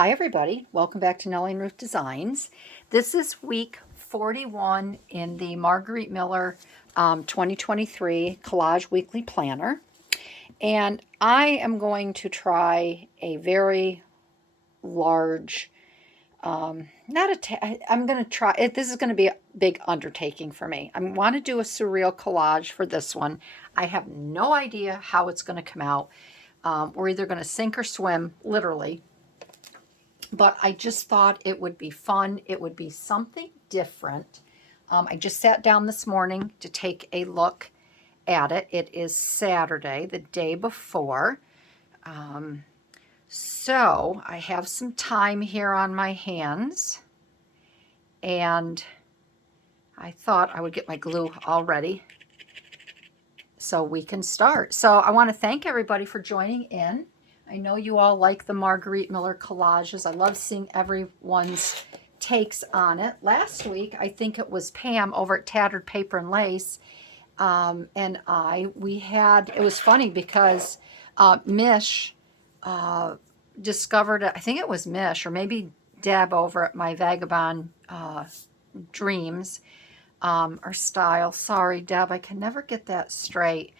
Hi everybody, welcome back to Nellie and Ruth Designs. This is week 41 in the Margarete Miller 2023 Collage Weekly Planner. And I am going to try a very large, I'm going to try it. This is going to be a big undertaking for me. I want to do a surreal collage for this one. I have no idea how it's going to come out. We're either going to sink or swim, literally. But I just thought it would be fun. It would be something different. I just sat down this morning to take a look at it. It is Saturday, the day before. So I have some time here on my hands. And I thought I would get my glue all ready so we can start. So I want to thank everybody for joining in. I know you all like the Margarete Miller collages. I love seeing everyone's takes on it. Last week, I think it was Pam over at Tattered Paper and Lace, and it was funny because Mish discovered, I think it was Mish, or maybe Deb over at my Vagabond Dreams, or Style. Sorry, Deb, I can never get that straight.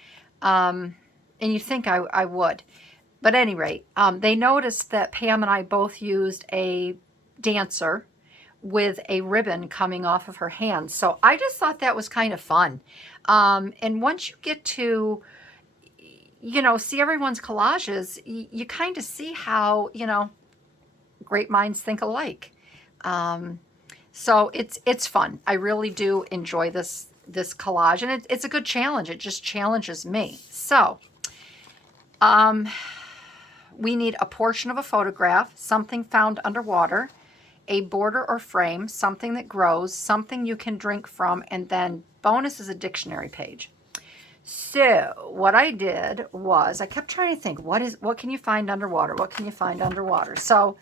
And you think I would. But at any rate, they noticed that Pam and I both used a dancer with a ribbon coming off of her hand. So I just thought that was kind of fun. And once you get to, see everyone's collages, you kind of see how, great minds think alike. So it's fun. I really do enjoy this collage. And it's a good challenge. It just challenges me. So, we need a portion of a photograph, something found underwater, a border or frame, something that grows, something you can drink from, and then bonus is a dictionary page. So what I did was I kept trying to think, what can you find underwater? What can you find underwater? So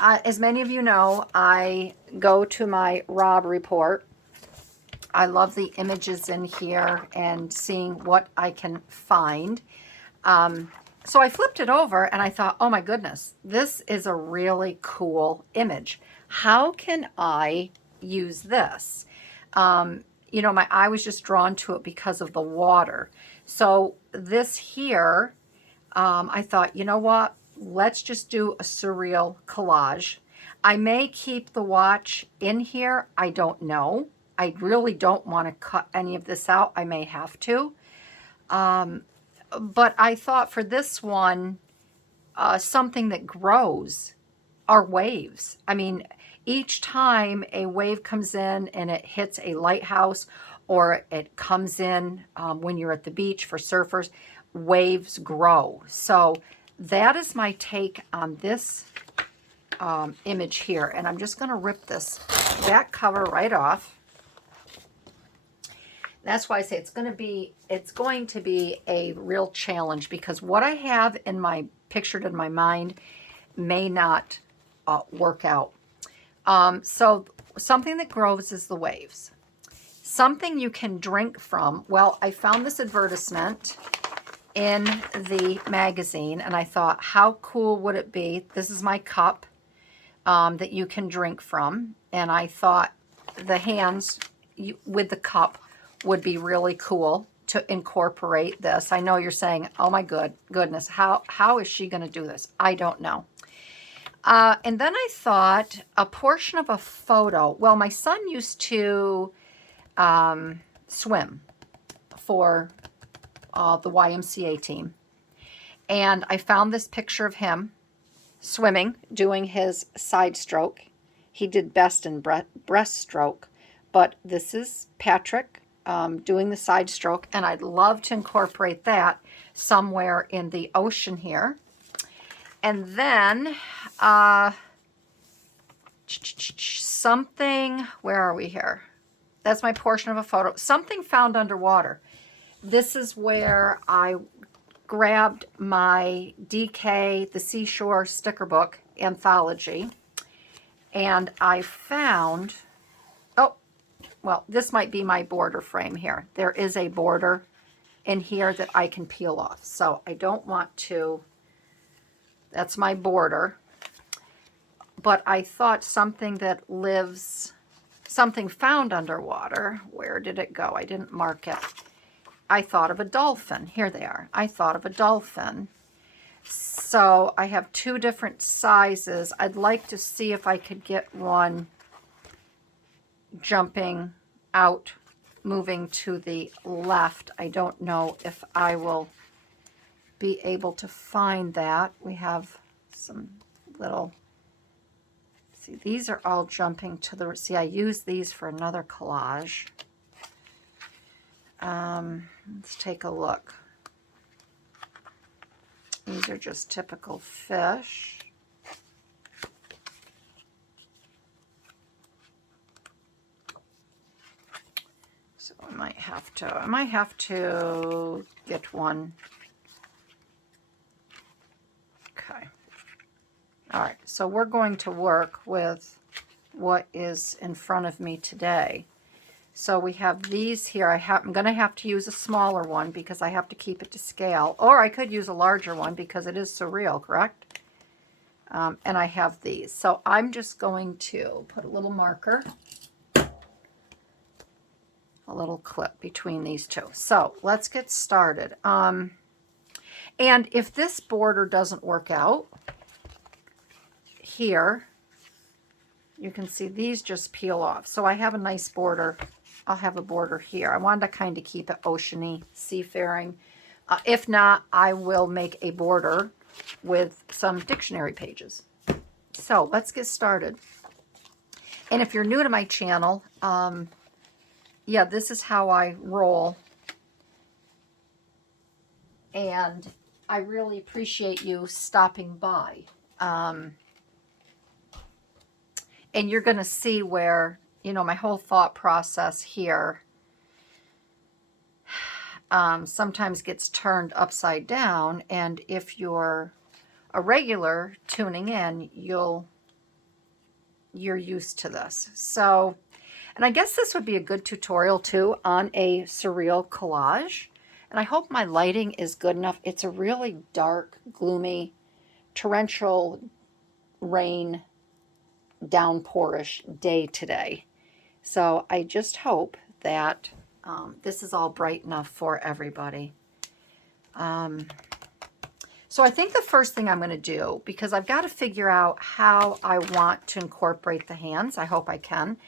as many of you know, I go to my Rob report. I love the images in here and seeing what I can find. So I flipped it over and I thought, oh my goodness, this is a really cool image. How can I use this? My eye was just drawn to it because of the water. So this here, I thought, you know what? Let's just do a surreal collage. I may keep the watch in here. I don't know. I really don't want to cut any of this out. I may have to. But I thought for this one, something that grows are waves. I mean, each time a wave comes in and it hits a lighthouse, or it comes in when you're at the beach for surfers, waves grow. So that is my take on this image here. And I'm just going to rip this back cover right off. That's why I say it's going to be a real challenge, because what I have pictured in my mind may not work out. So something that grows is the waves. Something you can drink from. Well, I found this advertisement in the magazine and I thought, how cool would it be? This is my cup that you can drink from. And I thought the hands with the cup would be really cool to incorporate this. I know you're saying, oh my goodness, how is she going to do this? I don't know. And then I thought a portion of a photo. Well, my son used to swim for the YMCA team. And I found this picture of him swimming, doing his side stroke. He did best in breaststroke. But this is Patrick doing the side stroke, and I'd love to incorporate that somewhere in the ocean here. And then something, where are we here? That's my portion of a photo. Something found underwater. This is where I grabbed my DK, the Seashore Sticker Book Anthology, and I found, well, this might be my border frame here. There is a border in here that I can peel off. So I don't want to, that's my border. but I thought something that lives, something found underwater. Where did it go? I didn't mark it. I thought of a dolphin. Here they are. I thought of a dolphin. So I have two different sizes. I'd like to see if I could get one jumping out, moving to the left. I don't know if I will be able to find that. We have some little, see, these are all jumping to the, see, I use these for another collage. Let's take a look. These are just typical fish. So I might have to get one. Okay. All right, so we're going to work with what is in front of me today. So we have these here. I'm going to have to use a smaller one because I have to keep it to scale. Or I could use a larger one because it is surreal, correct? And I have these. So I'm just going to put a little marker, a little clip between these two. So let's get started. And if this border doesn't work out, here, you can see these just peel off. So I have a nice border. I'll have a border here. I wanted to kind of keep it oceany, seafaring. If not, I will make a border with some dictionary pages. So let's get started. And if you're new to my channel, yeah, this is how I roll. And I really appreciate you stopping by. And you're going to see where, you know, my whole thought process here sometimes gets turned upside down. And if you're a regular tuning in, you're used to this. So, and I guess this would be a good tutorial too on a surreal collage. And I hope my lighting is good enough. It's a really dark, gloomy, torrential rain, downpourish day today. So I just hope that this is all bright enough for everybody. So I think the first thing I'm going to do, because I've got to figure out how I want to incorporate the hands. I hope I can.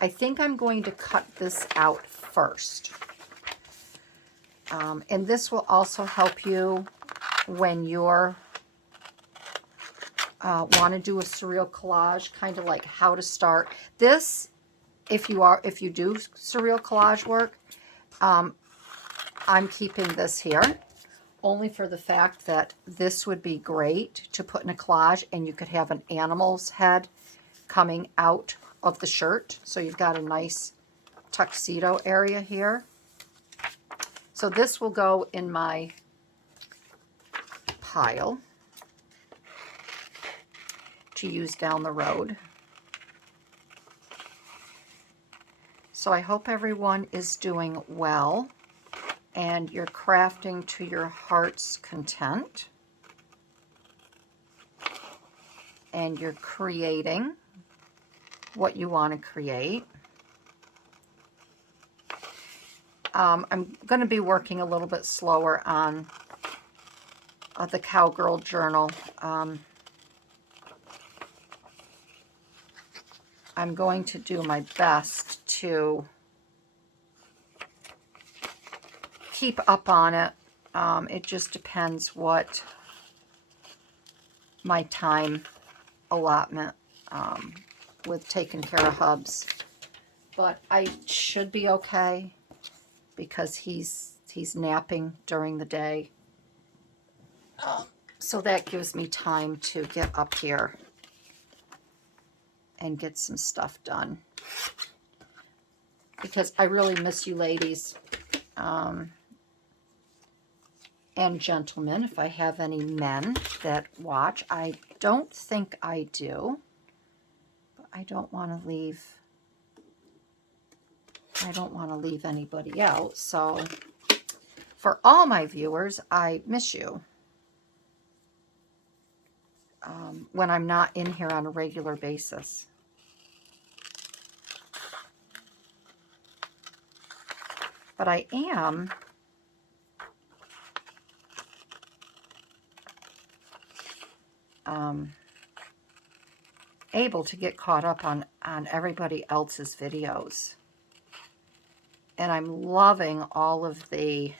I think I'm going to cut this out first. And this will also help you when you're want to do a surreal collage, kind of like how to start this. If you do surreal collage work, I'm keeping this here only for the fact that this would be great to put in a collage, and you could have an animal's head coming out of the shirt. So you've got a nice tuxedo area here. So this will go in my pile to use down the road. So I hope everyone is doing well and you're crafting to your heart's content and you're creating what you want to create. I'm going to be working a little bit slower on the Cowgirl Journal. I'm going to do my best to keep up on it. It just depends what my time allotment with taking care of Hubs. But I should be okay because he's napping during the day. So that gives me time to get up here and get some stuff done. Because I really miss you ladies. And gentlemen, if I have any men that watch. I don't think I do. But I don't want to leave anybody out. So for all my viewers, I miss you. when I'm not in here on a regular basis. But I am able to get caught up on everybody else's videos. And I'm loving all of the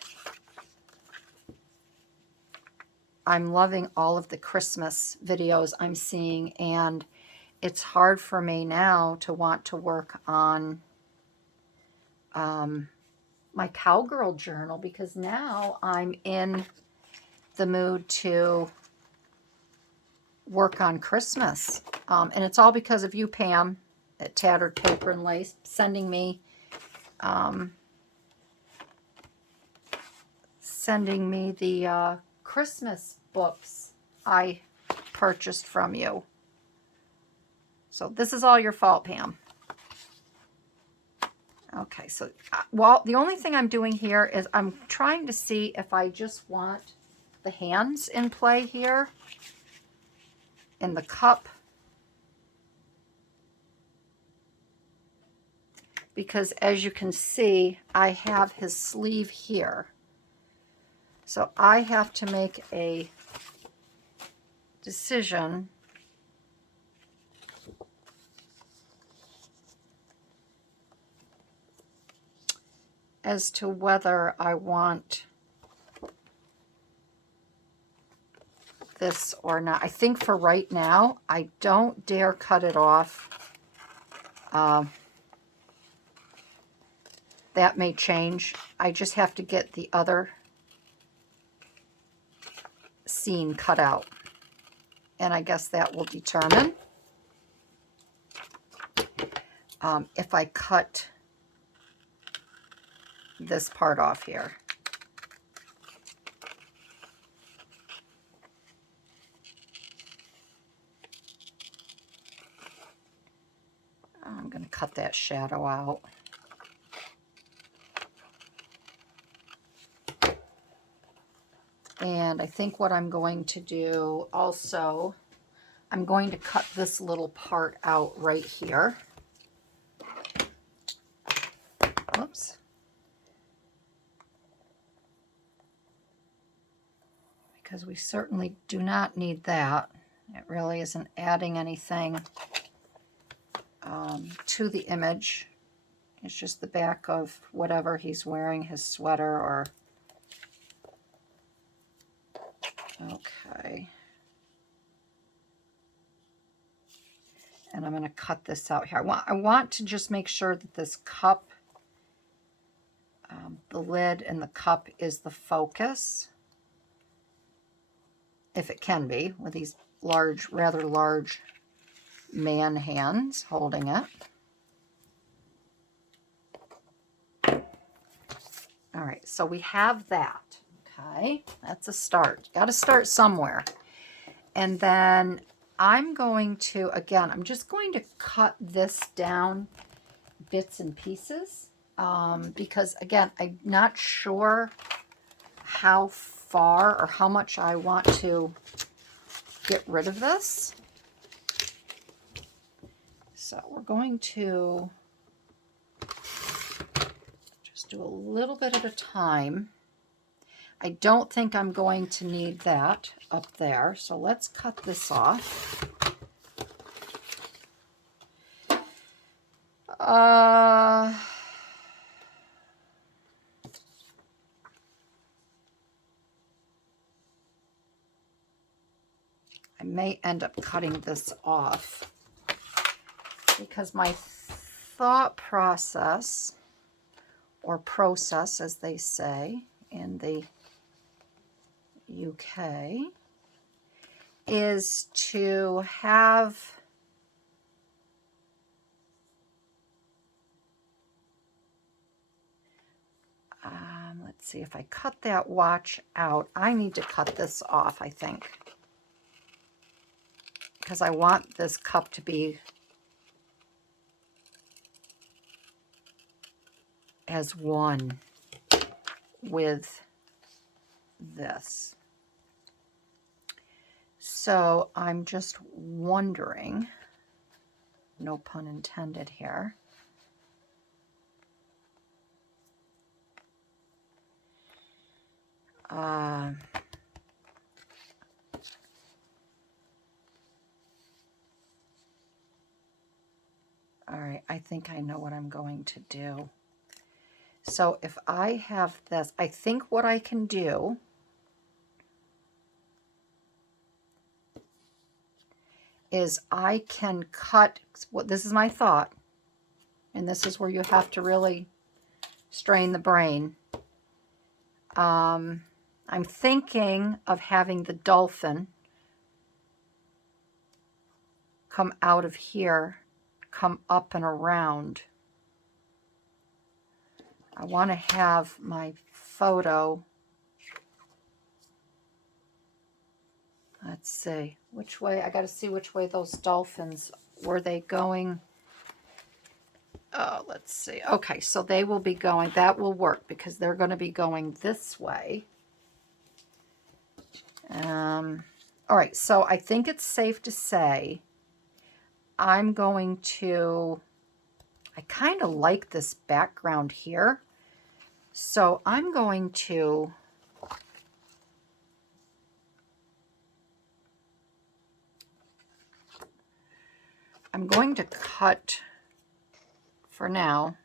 Christmas videos I'm seeing, and it's hard for me now to want to work on my cowgirl journal, because now I'm in the mood to work on Christmas. And it's all because of you, Pam, at Tattered Paper and Lace, sending me the Christmas books I purchased from you. So this is all your fault, Pam. Okay, so, well, the only thing I'm doing here is I'm trying to see if I just want the hands in play here in the cup. Because as you can see, I have his sleeve here. So I have to make a decision as to whether I want this or not. I think for right now, I don't dare cut it off. That may change. I just have to get the other scene cut out. And I guess that will determine if I cut this part off here. I'm going to cut that shadow out. And I think what I'm going to do also, I'm going to cut this little part out right here. Whoops. Because we certainly do not need that. It really isn't adding anything to the image. It's just the back of whatever he's wearing, his sweater or... Okay. And I'm going to cut this out here. I want to just make sure that this cup, the lid and the cup is the focus. If it can be, with these large, rather large man hands holding it. All right, so we have that. Okay, that's a start. Got to start somewhere. And then I'm going to, again, I'm just going to cut this down bits and pieces because, again, I'm not sure how far or how much I want to get rid of this. So we're going to just do a little bit at a time. I don't think I'm going to need that up there, so let's cut this off. I may end up cutting this off because my thought process, or process as they say in the UK, is to have let's see, if I cut that watch out, I need to cut this off, I think, because I want this cup to be as one with this. So I'm just wondering, no pun intended here, all right, I think I know what I'm going to do. So if I have this, I think what I can do is I can cut, this is my thought, and this is where you have to really strain the brain. I'm thinking of having the dolphin come out of here, come up and around. I want to have my photo. Let's see, which way, I got to see which way those dolphins, were they going? Oh, let's see. Okay, so they will be going, that will work because they're going to be going this way. All right, so I think it's safe to say I'm going to, I kind of like this background here. So I'm going to, cut for now,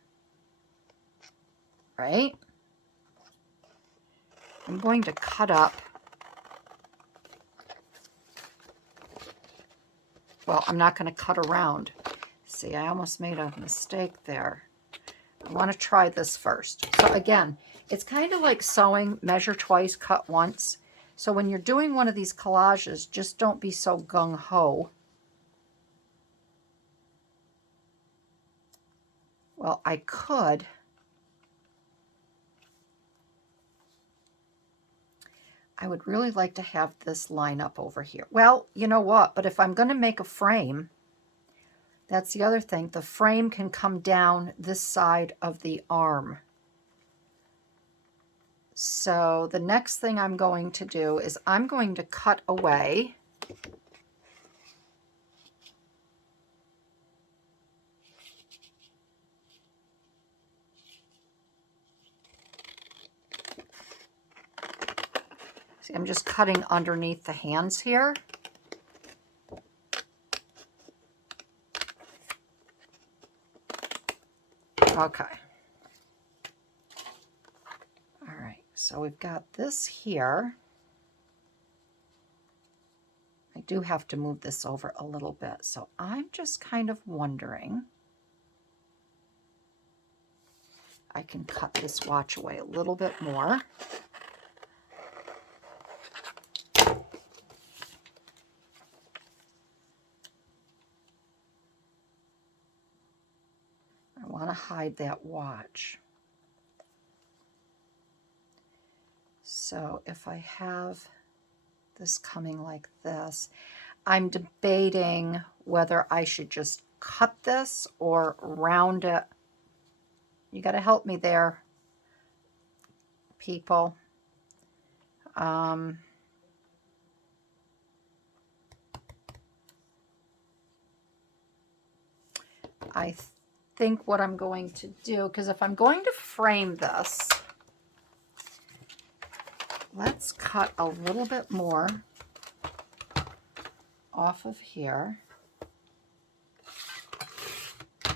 right? I'm going to cut up. Well, I'm not going to cut around. See, I almost made a mistake there. I want to try this first. So again, it's kind of like sewing, measure twice, cut once. So when you're doing one of these collages, just don't be so gung-ho. Well, I could. I would really like to have this line up over here. Well, you know what? But if I'm going to make a frame, that's the other thing. The frame can come down this side of the arm. So the next thing I'm going to do is I'm going to cut away. See, I'm just cutting underneath the hands here. Okay. All right, so we've got this here. I do have to move this over a little bit, so I'm just kind of wondering. I can cut this watch away a little bit more. I want to hide that watch. So if I have this coming like this, I'm debating whether I should just cut this or round it. You got to help me there, people. I think what I'm going to do, because if I'm going to frame this, let's cut a little bit more off of here,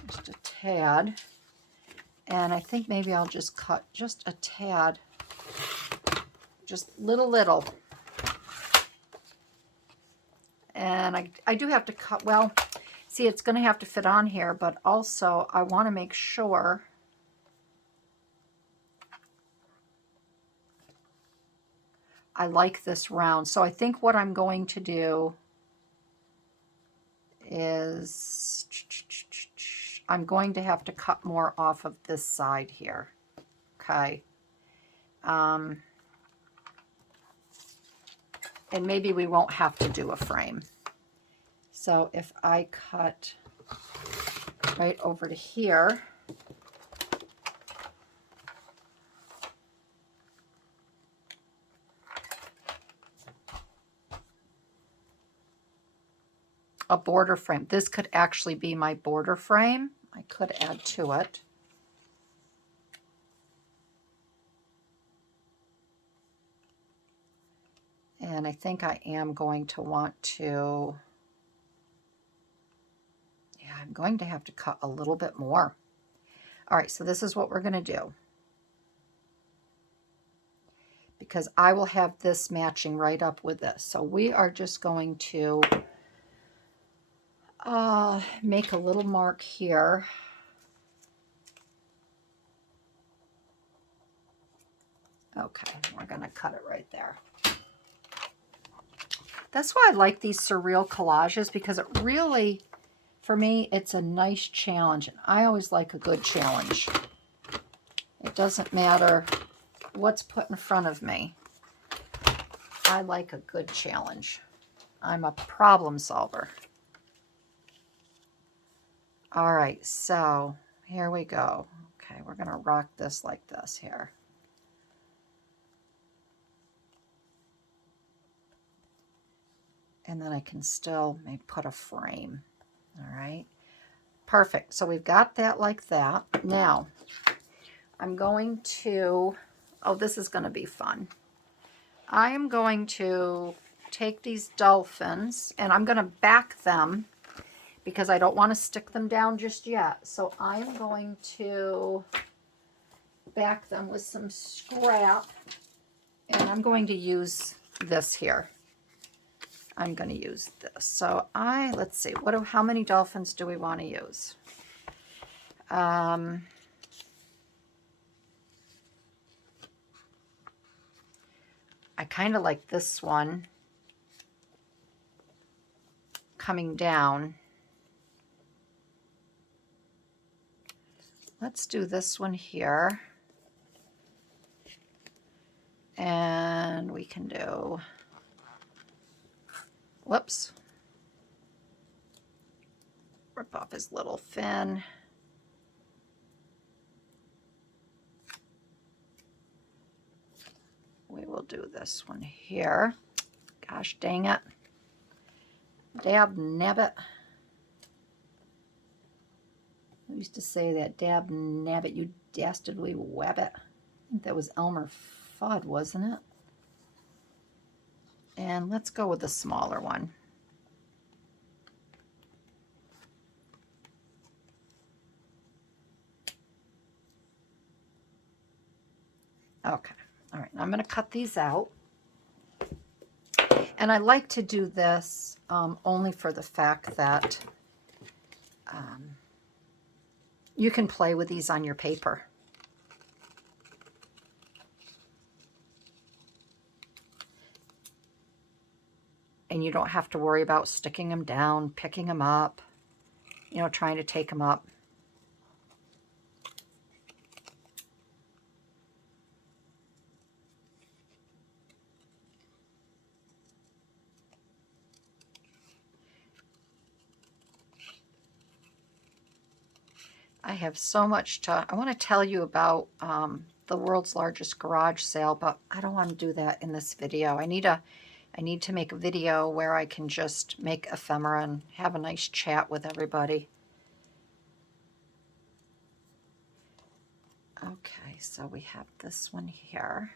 just a tad, and I think maybe I'll just cut just a tad, just little, and I do have to cut, well, see, it's going to have to fit on here, but also I want to make sure I like this round. So I think what I'm going to do is I'm going to have to cut more off of this side here. Okay. And maybe we won't have to do a frame. So if I cut right over to here, a border frame. This could actually be my border frame. I could add to it. And I think I am going to want to, yeah, I'm going to have to cut a little bit more. All right, so this is what we're going to do. Because I will have this matching right up with this. So we are just going to make a little mark here. Okay, we're going to cut it right there. That's why I like these surreal collages, because it really, for me, it's a nice challenge. And I always like a good challenge. It doesn't matter what's put in front of me. I like a good challenge. I'm a problem solver. All right, so here we go. Okay, we're going to rock this like this here. And then I can still maybe put a frame. All right, perfect. So we've got that like that. Now, I'm going to, oh, this is going to be fun. I am going to take these dolphins and I'm going to back them because I don't want to stick them down just yet. So I am going to back them with some scrap, and I'm going to use this here. I'm going to use this. So let's see, how many dolphins do we want to use? I kind of like this one coming down. Let's do this one here. And we can do, whoops, rip off his little fin. We will do this one here. Gosh dang it. Dab nabbit. I used to say that, dab nabbit, you dastardly wabbit. I think that was Elmer Fudd, wasn't it? And let's go with the smaller one. Okay, all right, I'm going to cut these out. And I like to do this only for the fact that you can play with these on your paper. And you don't have to worry about sticking them down, picking them up, you know, trying to take them up. I have so much I want to tell you about the world's largest garage sale, but I don't want to do that in this video. I need to make a video where I can just make ephemera and have a nice chat with everybody. Okay, so we have this one here.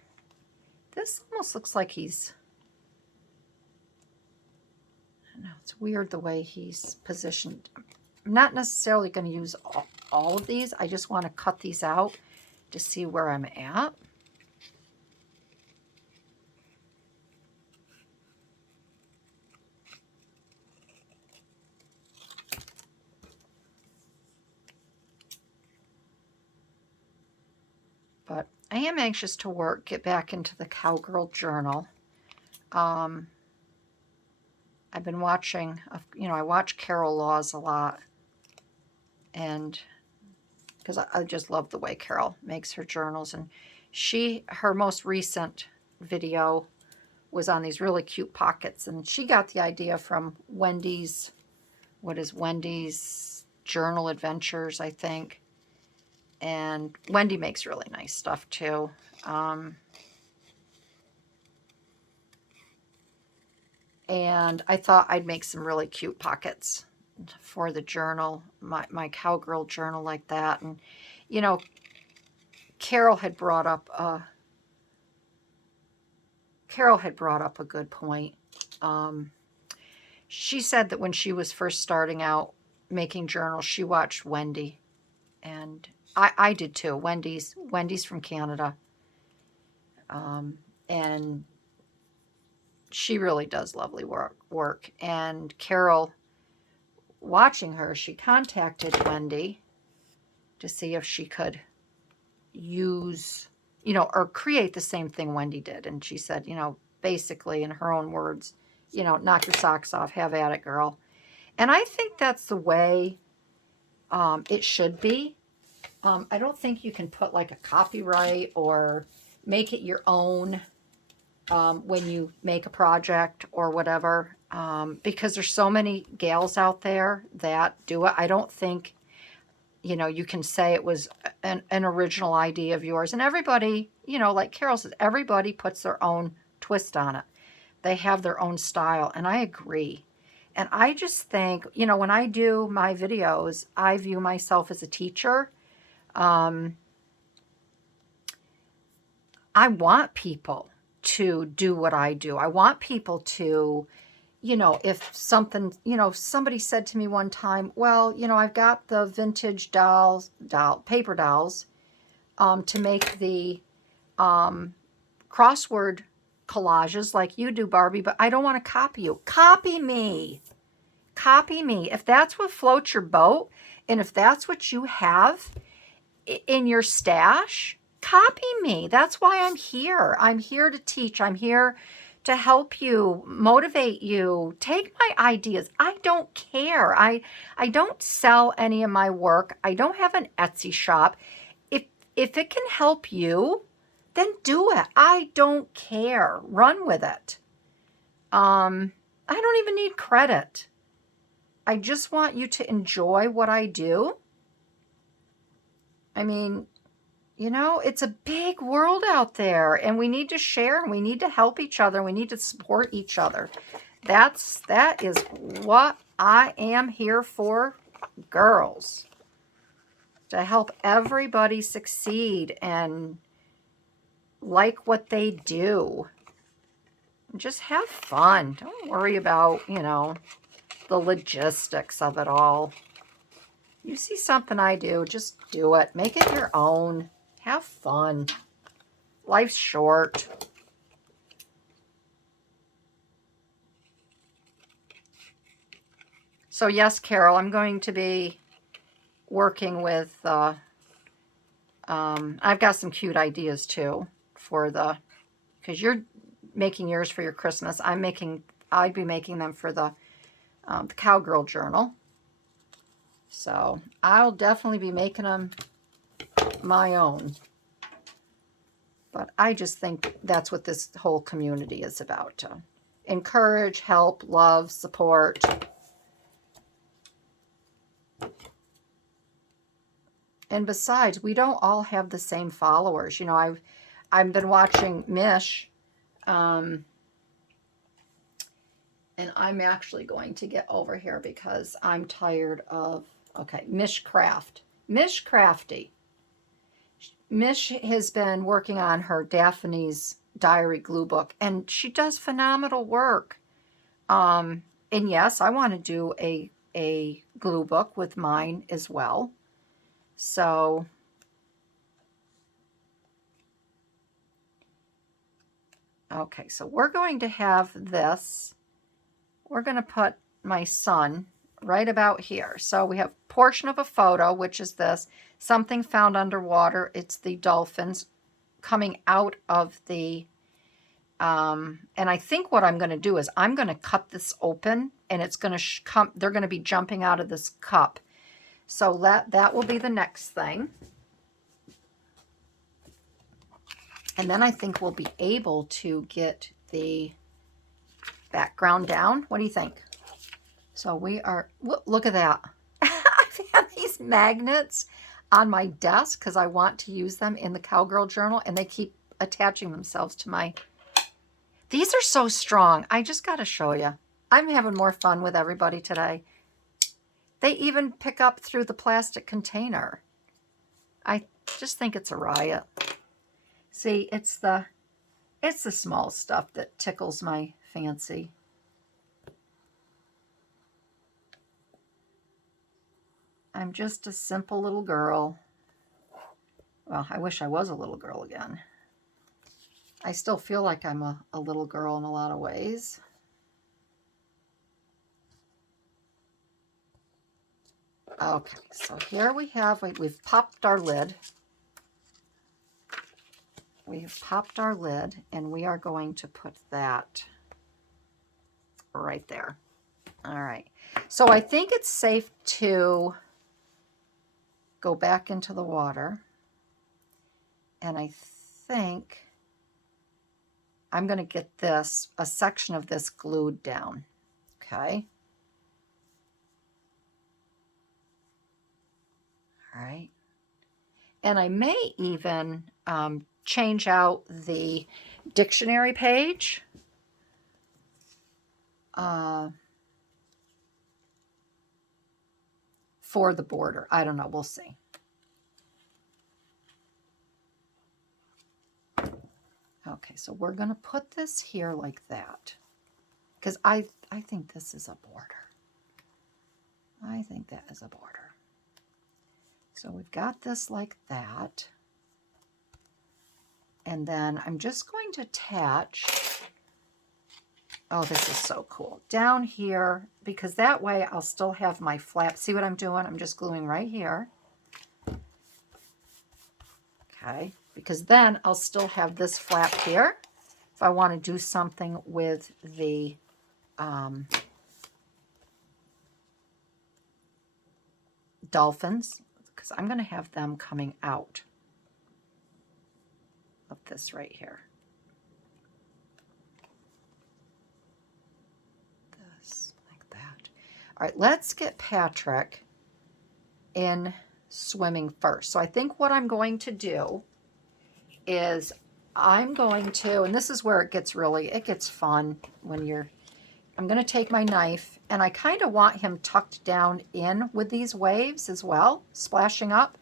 This almost looks like he's, I don't know, it's weird the way he's positioned. I'm not necessarily going to use all of these. I just want to cut these out to see where I'm at. But I am anxious to get back into the Cowgirl Journal. I've been watching, you know, I watch Carol Laws a lot. And because I just love the way Carol makes her journals. And her most recent video was on these really cute pockets. And she got the idea from Wendy's, what is Wendy's Journal Adventures, I think. And Wendy makes really nice stuff too. And I thought I'd make some really cute pockets for the journal, my cowgirl journal like that. And, you know, Carol had brought up a good point. She said that when she was first starting out making journals, she watched Wendy, and I did too. Wendy's from Canada, and she really does lovely work. And Carol, watching her, she contacted Wendy to see if she could use, you know, or create the same thing Wendy did. And she said, you know, basically in her own words, you know, knock your socks off, have at it, girl. And I think that's the way it should be. I don't think you can put like a copyright or make it your own when you make a project or whatever, because there's so many gals out there that do it. I don't think, you know, you can say it was an original idea of yours. And everybody, you know, like Carol says, everybody puts their own twist on it. They have their own style, and I agree. And I just think, you know, when I do my videos, I view myself as a teacher. I want people to do what I do. I want people to, you know, if something, you know, somebody said to me one time, well, you know, I've got the vintage paper dolls to make the crossword collages like you do, Barbie, but I don't want to copy you. Copy me. Copy me. If that's what floats your boat, and if that's what you have in your stash, copy me. That's why I'm here. I'm here to teach. I'm here to help you, motivate you, take my ideas. I don't care. I don't sell any of my work. I don't have an Etsy shop. If it can help you, then do it. I don't care. Run with it. I don't even need credit. I just want you to enjoy what I do. I mean, you know, it's a big world out there, and we need to share, and we need to help each other. We need to support each other. That is what I am here for, girls. To help everybody succeed and like what they do. Just have fun. Don't worry about, you know, the logistics of it all. You see something I do, just do it. Make it your own. Have fun. Life's short. So yes, Carol, I'm going to be working with, I've got some cute ideas too for because you're making yours for your Christmas. I'd be making them for the Cowgirl Journal. So I'll definitely be making them my own. But I just think that's what this whole community is about. To encourage, help, love, support. And besides, we don't all have the same followers. You know, I've been watching Mish, and I'm actually going to get over here because I'm tired of, okay, Mish Craft. Mish Crafty. Mish has been working on her Daphne's Diary glue book, and she does phenomenal work. And yes, I want to do a glue book with mine as well. So, okay, so we're going to have this. We're going to put my son right about here. So we have portion of a photo, which is this, something found underwater. It's the dolphins coming out of the, and I think what I'm going to do is I'm going to cut this open, and it's going to come, they're going to be jumping out of this cup. So that will be the next thing. And then I think we'll be able to get the background down. What do you think? So we are, look at that. I've had these magnets on my desk because I want to use them in the Cowgirl Journal, and they keep attaching themselves to my, these are so strong. I just got to show you. I'm having more fun with everybody today. They even pick up through the plastic container. I just think it's a riot. See, it's the small stuff that tickles my fancy. I'm just a simple little girl. Well, I wish I was a little girl again. I still feel like I'm a little girl in a lot of ways. Okay, so here we have, we've popped our lid. We've popped our lid, and we are going to put that right there. All right, so I think it's safe to go back into the water, and I think I'm going to get a section of this glued down, okay? All right, and I may even change out the dictionary page. For the border. I don't know. We'll see. Okay, so we're going to put this here like that. Because I think this is a border. I think that is a border. So we've got this like that. And then I'm just going to attach, oh, this is so cool, down here, because that way I'll still have my flap. See what I'm doing? I'm just gluing right here. Okay, because then I'll still have this flap here if I want to do something with the dolphins, because I'm going to have them coming out of this right here. This, like that. All right, let's get Patrick in swimming first. So I think what I'm going to do is I'm going to, and this is where it gets fun when I'm going to take my knife, and I kind of want him tucked down in with these waves as well, splashing up.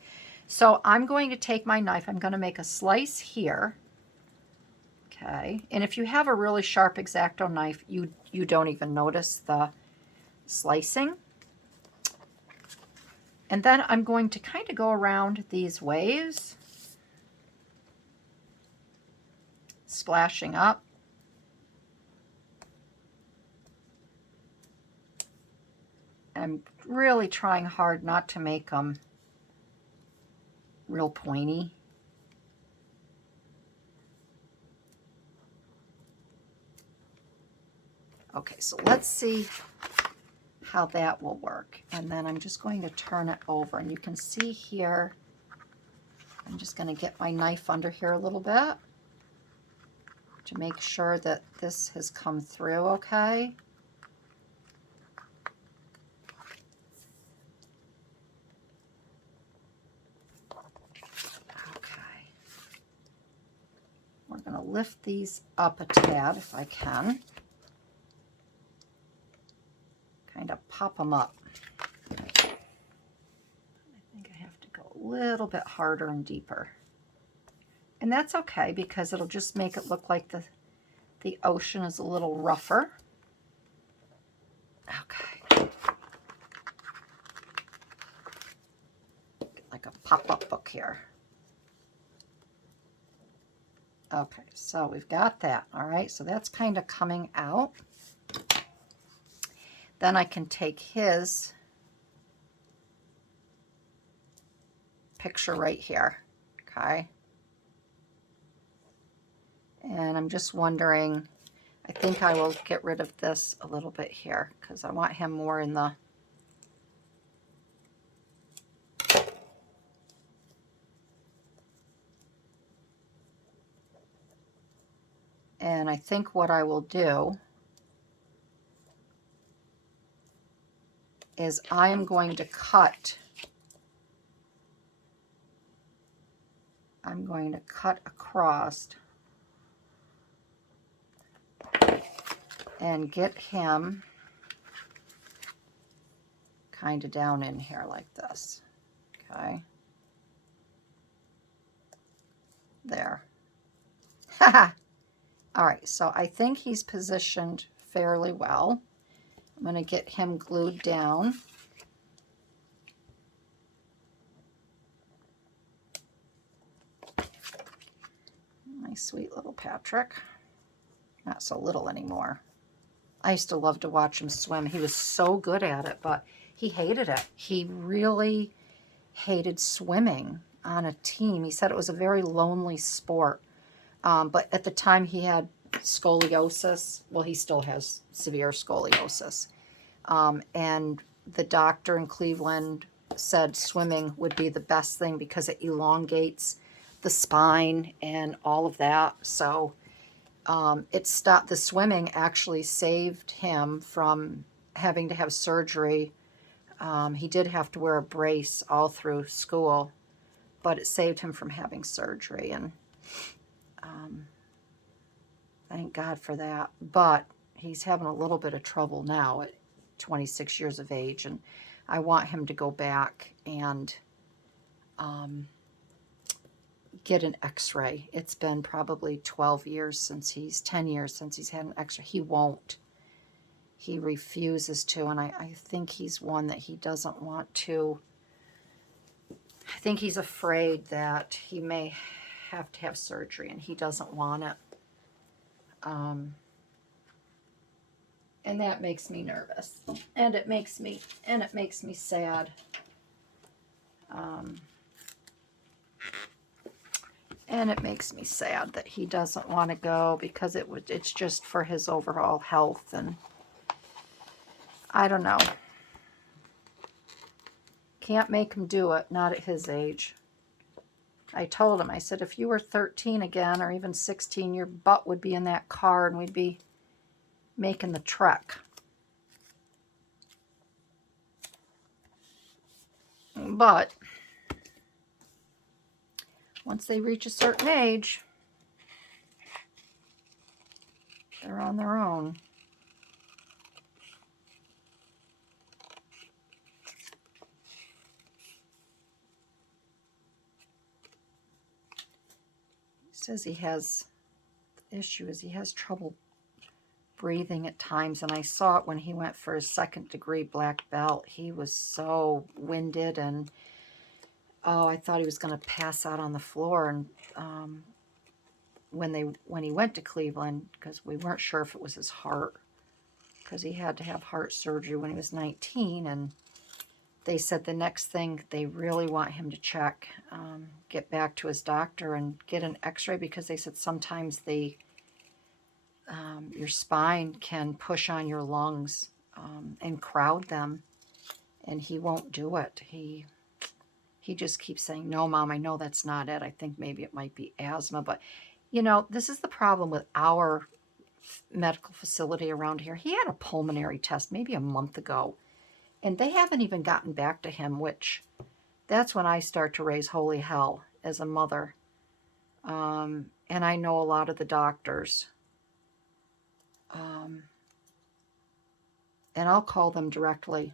So I'm going to take my knife, I'm going to make a slice here. Okay, and if you have a really sharp X-Acto knife, you don't even notice the slicing. And then I'm going to kind of go around these waves, splashing up. I'm really trying hard not to make them real pointy. Okay, so let's see how that will work. And then I'm just going to turn it over, and you can see here, I'm just going to get my knife under here a little bit to make sure that this has come through okay. Okay. We're going to lift these up a tad if I can. Kind of pop them up. I think I have to go a little bit harder and deeper. And that's okay, because it'll just make it look like the ocean is a little rougher. Okay. Like a pop-up book here. Okay, so we've got that. All right, so that's kind of coming out. Then I can take his picture right here, okay? And I'm just wondering, I think I will get rid of this a little bit here because I want him more in the and I think what I will do is I am going to cut. I'm going to cut across and get him kind of down in here like this. Okay. There. Haha. All right, so I think he's positioned fairly well. I'm going to get him glued down. My sweet little Patrick. Not so little anymore. I used to love to watch him swim. He was so good at it, but he hated it. He really hated swimming on a team. He said it was a very lonely sport. But at the time he had scoliosis. Well, he still has severe scoliosis. And the doctor in Cleveland said swimming would be the best thing because it elongates the spine and all of that. So it stopped. The swimming actually saved him from having to have surgery. He did have to wear a brace all through school, but it saved him from having surgery. And thank God for that. But he's having a little bit of trouble now at 26 years of age, and I want him to go back and get an x-ray. It's been probably 10 years since he's had an x-ray. He won't. He refuses to, and I think he's one that he doesn't want to. I think he's afraid that he may have to have surgery, and he doesn't want it. And that makes me nervous, and it makes me sad. And it makes me sad that he doesn't want to go because it's just for his overall health, and I don't know. Can't make him do it, not at his age. I told him, I said, if you were 13 again or even 16, your butt would be in that car and we'd be making the trek. But once they reach a certain age, they're on their own. He says he has, the issue is he has trouble breathing at times, and I saw it when he went for his 2nd degree black belt. He was so winded, and oh, I thought he was going to pass out on the floor. And when he went to Cleveland, because we weren't sure if it was his heart, because he had to have heart surgery when he was 19, and they said the next thing they really want him to check, get back to his doctor and get an x-ray, because they said sometimes your spine can push on your lungs and crowd them, and he won't do it. He just keeps saying, no, Mom, I know that's not it. I think maybe it might be asthma. But, you know, this is the problem with our medical facility around here. He had a pulmonary test maybe a month ago, and they haven't even gotten back to him, which that's when I start to raise holy hell as a mother. And I know a lot of the doctors. And I'll call them directly,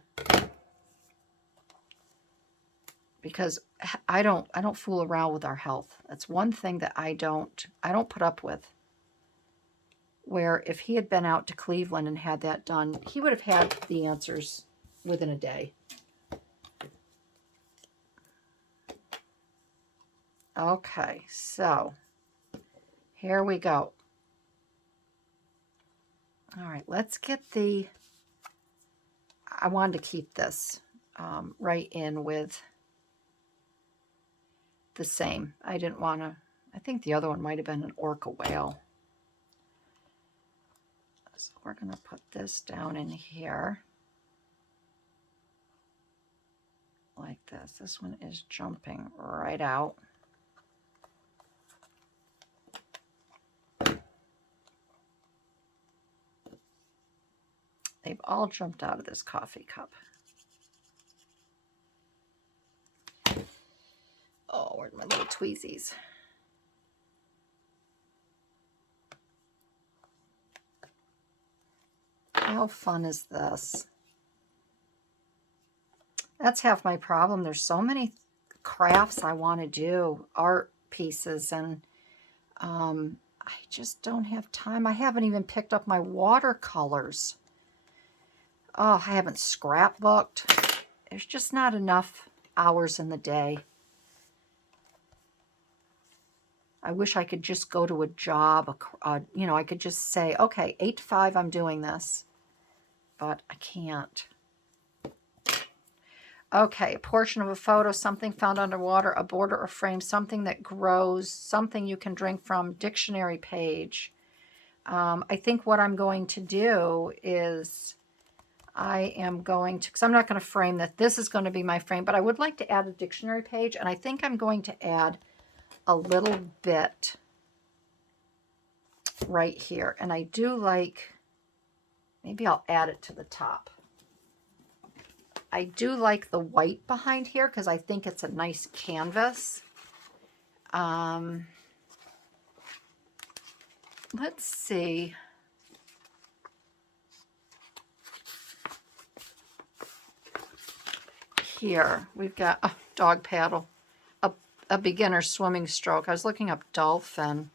because I don't fool around with our health. That's one thing that I don't put up with. Where if he had been out to Cleveland and had that done, he would have had the answers within a day. Okay, so here we go. All right, let's get the, I wanted to keep this right in with the same. I didn't want to, I think the other one might have been an orca whale. So we're going to put this down in here like this. This one is jumping right out. They've all jumped out of this coffee cup. Oh, where's my little tweezies? How fun is this? That's half my problem. There's so many crafts I want to do, art pieces, and I just don't have time. I haven't even picked up my watercolors. Oh, I haven't scrapbooked. There's just not enough hours in the day. I wish I could just go to a job, you know, I could just say, okay, 8 to 5, I'm doing this, but I can't. Okay, a portion of a photo, something found underwater, a border or frame, something that grows, something you can drink from, dictionary page. I think what I'm going to do is I am going to, because I'm not going to frame that. This is going to be my frame, but I would like to add a dictionary page, and I think I'm going to add a little bit right here. And I do like, maybe I'll add it to the top. I do like the white behind here because I think it's a nice canvas. Let's see. Here we've got a dog paddle, a beginner swimming stroke. I was looking up dolphin.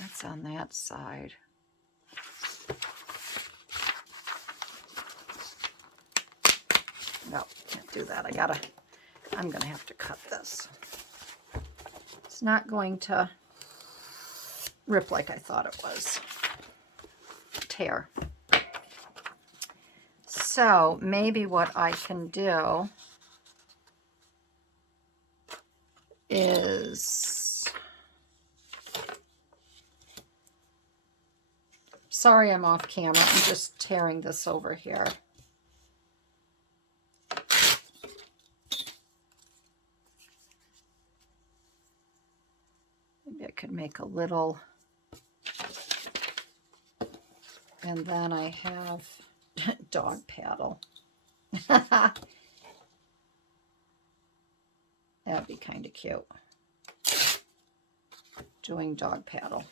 That's on that side. No, can't do that. I'm gonna have to cut this. It's not going to rip like I thought it was. Tear. So maybe what I can do is, sorry I'm off camera, I'm just tearing this over here. Maybe I could make a little, and then I have dog paddle. That'd be kind of cute. Doing dog paddle.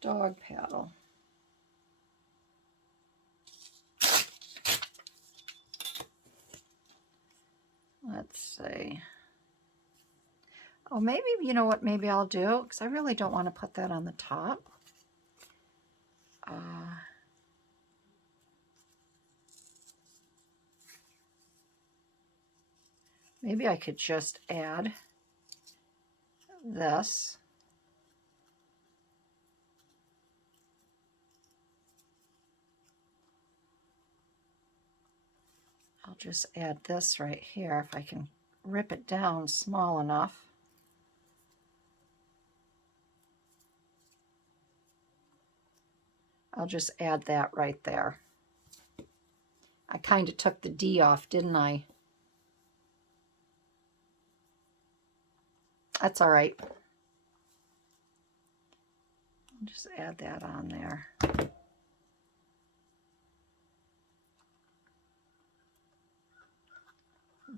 Dog paddle. Let's see. Oh, maybe, you know what, maybe I'll do, because I really don't want to put that on the top. Maybe I could just add this. I'll just add this right here if I can rip it down small enough. I'll just add that right there. I kind of took the D off, didn't I? That's all right. I'll just add that on there.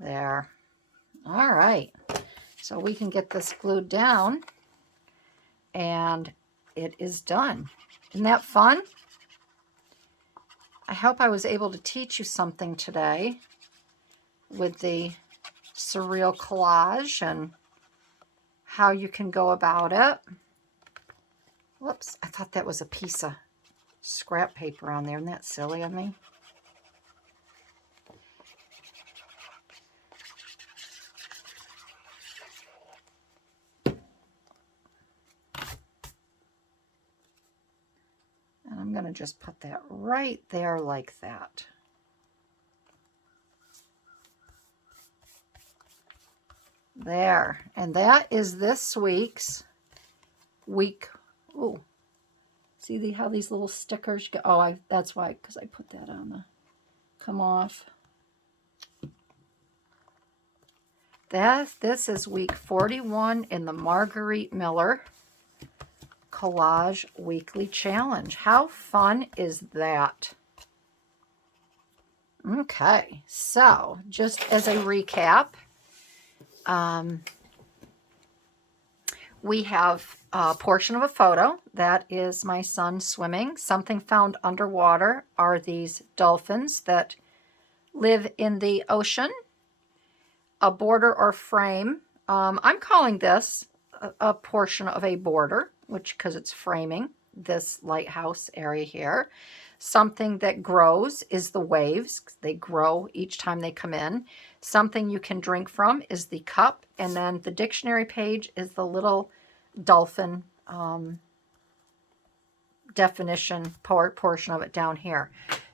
There. All right. So we can get this glued down, and it is done. Isn't that fun? I hope I was able to teach you something today with the Surreal Collage and how you can go about it. Whoops, I thought that was a piece of scrap paper on there. Isn't that silly of me? And I'm going to just put that right there like that. There. And that is this week's week. Ooh. See how these little stickers go? Oh, that's why, because I put that on the come off. This is week 41 in the Margarete Miller Collage Weekly Challenge. How fun is that? Okay, so just as a recap, We have a portion of a photo. That is my son swimming. Something found underwater are these dolphins that live in the ocean. A border or frame. I'm calling this a portion of a border, because it's framing this lighthouse area here. Something that grows is the waves. They grow each time they come in. Something you can drink from is the cup. And then the dictionary page is the little dolphin definition portion of it down here.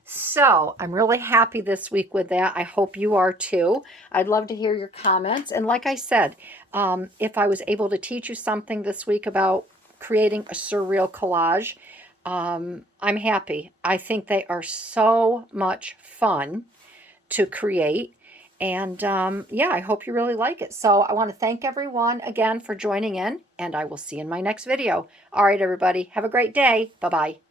So I'm really happy this week with that. I hope you are too. I'd love to hear your comments. And like I said, if I was able to teach you something this week about creating a surreal collage, I'm happy. I think they are so much fun to create. And yeah, I hope you really like it. So I want to thank everyone again for joining in, and I will see you in my next video. All right, everybody, have a great day. Bye-bye.